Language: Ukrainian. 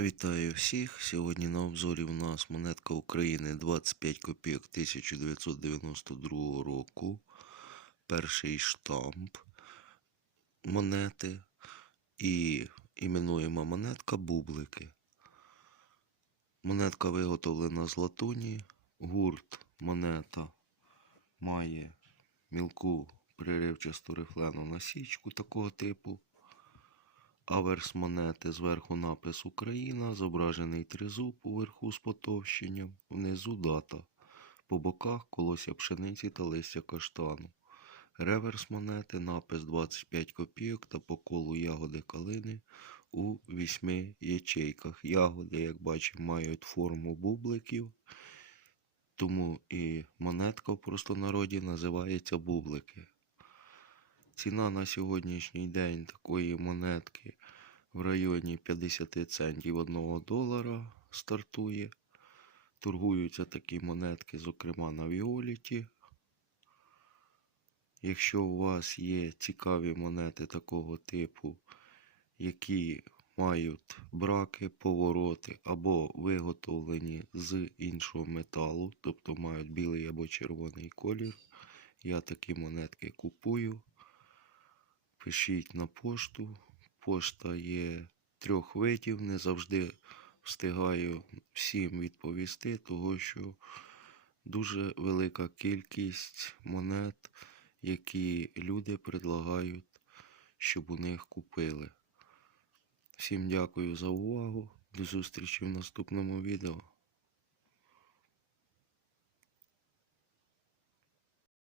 Вітаю всіх! Сьогодні на обзорі у нас монетка України 25 копійок 1992 року. Перший штамп монети. І іменуємо монетка Бублики. Монетка виготовлена з латуні. Гурт монета має мілку приривчасту рифлену насічку такого типу. Аверс монети зверху напис Україна, зображений тризуб уверху з потовщенням, внизу дата, по боках колося пшениці та листя каштану. Реверс монети напис 25 копійок та по колу ягоди калини у вісьми ячейках. Ягоди, як бачимо, мають форму бубликів, тому і монетка в простонароді називається бублики. Ціна на сьогоднішній день такої монетки в районі 50 центів 1 долара стартує. Торгуються такі монетки, зокрема на Віоліті. Якщо у вас є цікаві монети такого типу, які мають браки, повороти або виготовлені з іншого металу, тобто мають білий або червоний колір, я такі монетки купую. Пишіть на пошту. Пошта є трьох видів. Не завжди встигаю всім відповісти, того що дуже велика кількість монет, які люди предлагають, щоб у них купили. Всім дякую за увагу. До зустрічі в наступному відео.